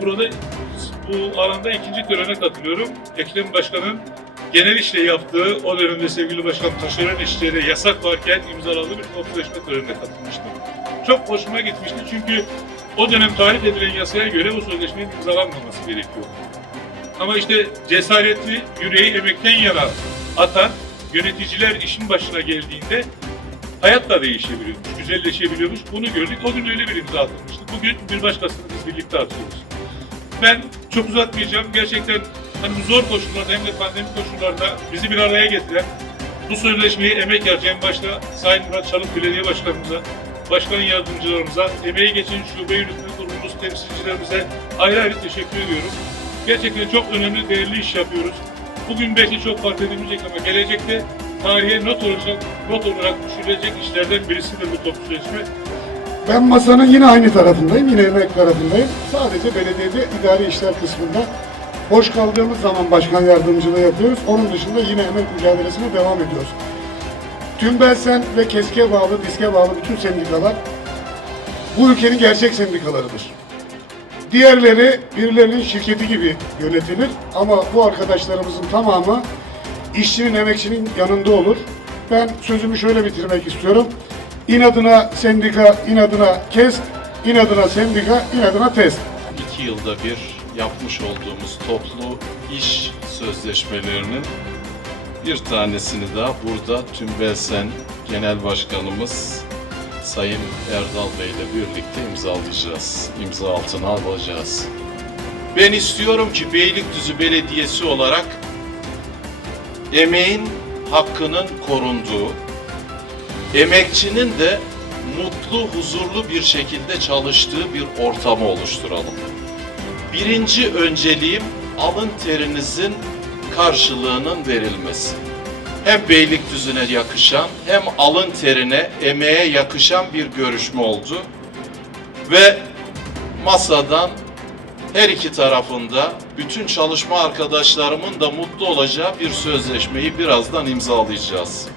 burada bu alanda ikinci törene katılıyorum. Ekrem Başkan'ın genel işle yaptığı o dönemde sevgili başkan taşeron işleri yasak varken imzaladığı bir topluleşme törenine katılmıştım. Çok hoşuma gitmişti çünkü o dönem tarif edilen yasaya göre bu sözleşmenin imzalanmaması gerekiyor. Ama işte cesaretli, yüreği emekten yana atan yöneticiler işin başına geldiğinde hayat da değişebiliyormuş, güzelleşebiliyormuş. Bunu gördük. O gün öyle bir imza atılmıştı. Bugün bir başkasını biz birlikte atıyoruz. Ben çok uzatmayacağım. Gerçekten hani zor koşullarda hem de pandemi koşullarında bizi bir araya getiren bu sözleşmeyi emek harcayan başta Sayın Murat Çalık Belediye Başkanımıza, başkan yardımcılarımıza, emeği geçen şube yönetim kurulumuz temsilcilerimize ayrı ayrı teşekkür ediyorum. Gerçekten çok önemli, değerli iş yapıyoruz. Bugün belki çok fark edilmeyecek ama gelecekte tarihe not olacak, not olarak düşürülecek işlerden birisidir bu toplu sözleşme. Ben masanın yine aynı tarafındayım, yine emek tarafındayım. Sadece belediyede idari işler kısmında boş kaldığımız zaman başkan yardımcılığı yapıyoruz. Onun dışında yine emek mücadelesine devam ediyoruz. Tüm Belsen ve KESK'e bağlı, DİSK'e bağlı bütün sendikalar bu ülkenin gerçek sendikalarıdır. Diğerleri birilerinin şirketi gibi yönetilir ama bu arkadaşlarımızın tamamı işçinin, emekçinin yanında olur. Ben sözümü şöyle bitirmek istiyorum. İnadına sendika, inadına KESK, inadına sendika, inadına TESK. iki yılda bir yapmış olduğumuz toplu iş sözleşmelerinin bir tanesini daha burada Tümbelsen Genel Başkanımız Sayın Erdal Bey ile birlikte imzalayacağız. İmza altına alacağız. Ben istiyorum ki Beylikdüzü Belediyesi olarak emeğin hakkının korunduğu, emekçinin de mutlu, huzurlu bir şekilde çalıştığı bir ortamı oluşturalım. Birinci önceliğim alın terinizin karşılığının verilmesi. Hem Beylikdüzü'ne yakışan hem alın terine, emeğe yakışan bir görüşme oldu. Ve masadan her iki tarafında bütün çalışma arkadaşlarımın da mutlu olacağı bir sözleşmeyi birazdan imzalayacağız.